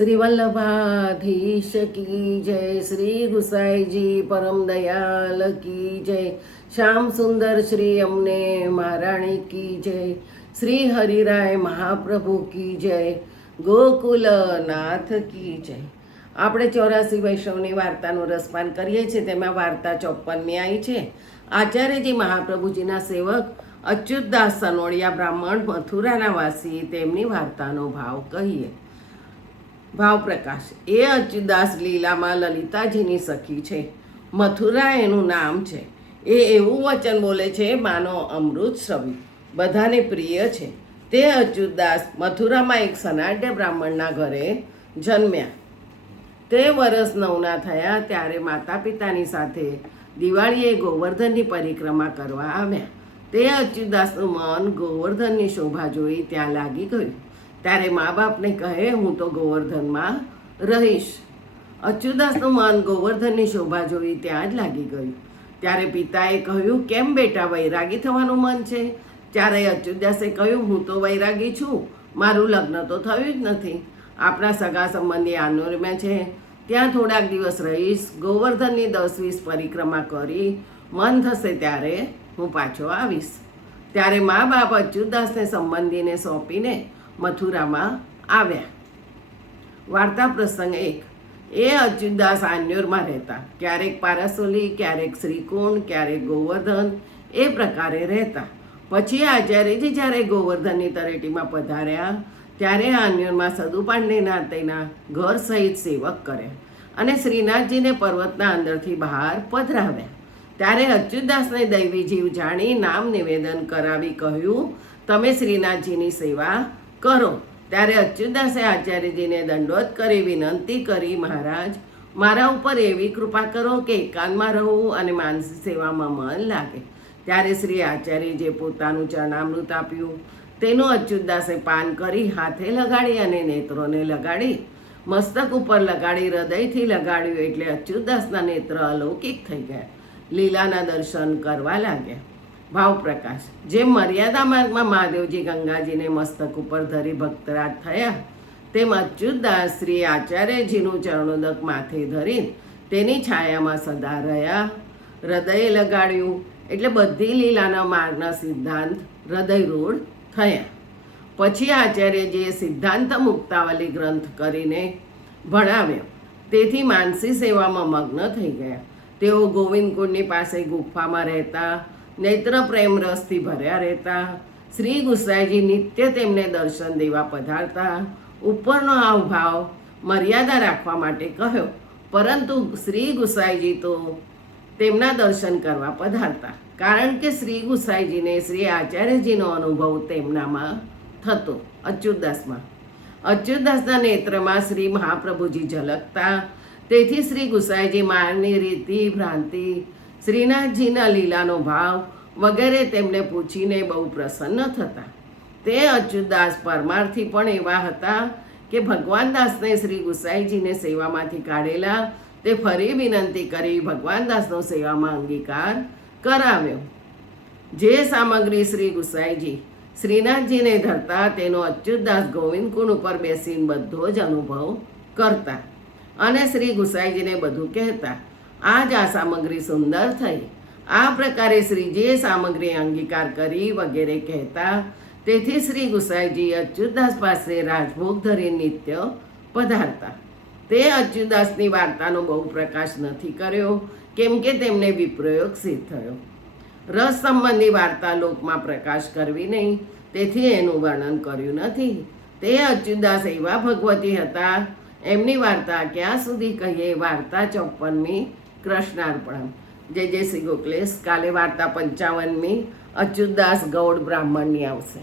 श्री वल्लभाधीश की जय, श्री गुसाई जी परम दयाल की जय, श्याम सुंदर श्री अमने महाराणी की जय, श्री हरिराय महाप्रभु की जय, ગોકુલ નાથ કી જય. આપણે 84 વૈષ્ણવની વાર્તાનું રસપાન કરીએ છીએ. તેમાં વાર્તા 54મી આવી છે. આચાર્યજી મહાપ્રભુજીના સેવક અચ્યુતદાસ સનોડિયા બ્રાહ્મણ મથુરાના વાસી, તેમની વાર્તાનો ભાવ કહીએ. ભાવ પ્રકાશ. એ અચ્યુતદાસ લીલામાં લલિતાજીની સખી છે. મથુરા એનું નામ છે. એ એવું વચન બોલે છે માનો અમૃત શ્રવી, બધાને પ્રિય છે. તે અચ્યુતદાસ મથુરામાં એક સનાઢ્ય બ્રાહ્મણના ઘરે જન્મ્યા. તે વર્ષ 9ના થયા ત્યારે માતા પિતાની સાથે દિવાળીએ ગોવર્ધનની પરિક્રમા કરવા આવ્યા. તે અચ્યુતદાસનું મન ગોવર્ધનની શોભા જોઈ ત્યાં લાગી ગયું. ત્યારે મા બાપને કહે, હું તો ગોવર્ધનમાં રહીશ. અચ્યુતદાસનું મન ગોવર્ધનની શોભા જોઈ ત્યાં જ લાગી ગયું. ત્યારે પિતાએ કહ્યું, કેમ બેટા વૈરાગી થવાનું મન છે? ત્યારે અચ્યુતદાસે કહ્યું, હું તો વૈરાગી છું, મારું લગ્ન તો થયું જ નથી. આપણા સગા સંબંધી આનોરમાં છે, ત્યાં થોડાક દિવસ રહીશ. ગોવર્ધનની 10-20 પરિક્રમા કરી મન થશે ત્યારે હું પાછો આવીશ. ત્યારે મા બાપ અચ્યુતદાસને સંબંધીને સોંપીને મથુરામાં આવ્યા. વાર્તા પ્રસંગ 1. એ અચ્યુતદાસ આન્યોરમાં રહેતા. ક્યારેક પારાસોલી, ક્યારેક શ્રીકુંડ, ક્યારેક ગોવર્ધન, એ પ્રકારે રહેતા. પછી આચાર્યજી જ્યારે ગોવર્ધનની તળેટીમાં પધાર્યા ત્યારે આન્યોરમાં સદુપાંડેના તેના ઘર સહિત સેવક કર્યા અને શ્રીનાથજીને પર્વતના અંદરથી બહાર પધરાવ્યા. ત્યારે અચ્યુતદાસને દૈવી જીવ જાણી નામ નિવેદન કરાવી કહ્યું, તમે શ્રીનાથજીની સેવા કરો. ત્યારે અચ્યુતદાસે આચાર્યજીને દંડોત કરી વિનંતી કરી, મહારાજ, મારા ઉપર એવી કૃપા કરો કે એકાંતમાં રહું અને માનસી સેવામાં મન લાગે. ત્યારે શ્રી આચાર્યજીએ પોતાનું ચરણામૃત આપ્યું. તેનું અચ્યુતદાસે પાન કરી હાથે લગાડી અને નેત્રોને લગાડી, મસ્તક ઉપર લગાડી હૃદયથી લગાડ્યું એટલે અચ્યુતદાસના નેત્ર અલૌકિક થઈ ગયા. લીલાના દર્શન કરવા લાગ્યા. ભાવ પ્રકાશ. જેમ મર્યાદા માર્ગમાં મહાદેવજી ગંગાજીને મસ્તક ઉપર ધરી ભક્તરાજ થયા, તેમ અચ્યુતદાસ શ્રી આચાર્યજીનું ચરણોદક માથે ધરી તેની છાયામાં સદા રહ્યા. હૃદયે લગાડ્યું એટલે બધી લીલાના માર્ગના સિદ્ધાંત હૃદયરૂઢ થયા. પછી આચાર્યજીએ સિદ્ધાંત મુક્તાવલી ગ્રંથ કરીને ભણાવ્યો. તેથી માનસી સેવામાં મગ્ન થઈ ગયા. તેઓ ગોવિંદકુંડની પાસે ગુફામાં રહેતા, નેત્ર પ્રેમ રસથી ભર્યા રહેતા. શ્રી ગુસાઈજી નિત્ય તેમને દર્શન દેવા પધારતા. ઉપરનો હાવભાવ મર્યાદા રાખવા માટે કહ્યો, પરંતુ શ્રી ગુસાઈજી તો તેમના દર્શન કરવા પધારતા, કારણ કે શ્રી ગુસાઈજીને શ્રી આચાર્યજીનો અનુભવ તેમનામાં થતો. અચ્યુતદાસના નેત્રમાં શ્રી મહાપ્રભુજી ઝલકતા. તેથી શ્રી ગુસાઈજી મારની રીતિ ભ્રાંતિ, શ્રીનાથજીના લીલાનો ભાવ વગેરે તેમને પૂછીને બહુ પ્રસન્ન થતા. તે અચ્યુતદાસ પરમાર્થી પણ એવા હતા કે ભગવાનદાસને શ્રી ગુસાઈજીને સેવામાંથી કાઢેલા તે ફરી વિનંતી કરી ભગવાનદાસનો સેવામાં અંગીકાર કરાવ્યો. જે સામગ્રી શ્રી ગુસાઈજી શ્રીનાથજીને ધરતા તેનો અચ્યુતદાસ ગોવિંદકુંડ ઉપર બેસીને બધો જ અનુભવ કરતા અને શ્રી ગુસાઈજીને બધું કહેતા. આ જ આ સામગ્રી સુંદર થઈ. આ પ્રકારે શ્રીજીએ સામગ્રી અંગીકાર કરી વગેરે કહેતા. તેથી શ્રી ગુસાઈજી અચ્યુતદાસ પાસે રાજભોગ ધરી નિત્ય પધારતા. તે અચ્યુતદાસની વાર્તાનો બહુ પ્રકાશ નથી કર્યો, કેમ કે તેમને વિપ્રયોગ સિદ્ધ થયો. રસ સંબંધી વાર્તા લોકમાં પ્રકાશ કરવી નહીં, તેથી એનું વર્ણન કર્યું નથી. તે અચ્યુતદાસ એવા ભગવતી હતા. એમની વાર્તા ક્યાં સુધી કહીએ. વાર્તા 54મી. કૃષ્ણાર્પણમ. જય જય શ્રી ગોકલેશ. કાલે વાર્તા 55મી અચ્યુતદાસ ગૌડ બ્રાહ્મણની આવશે.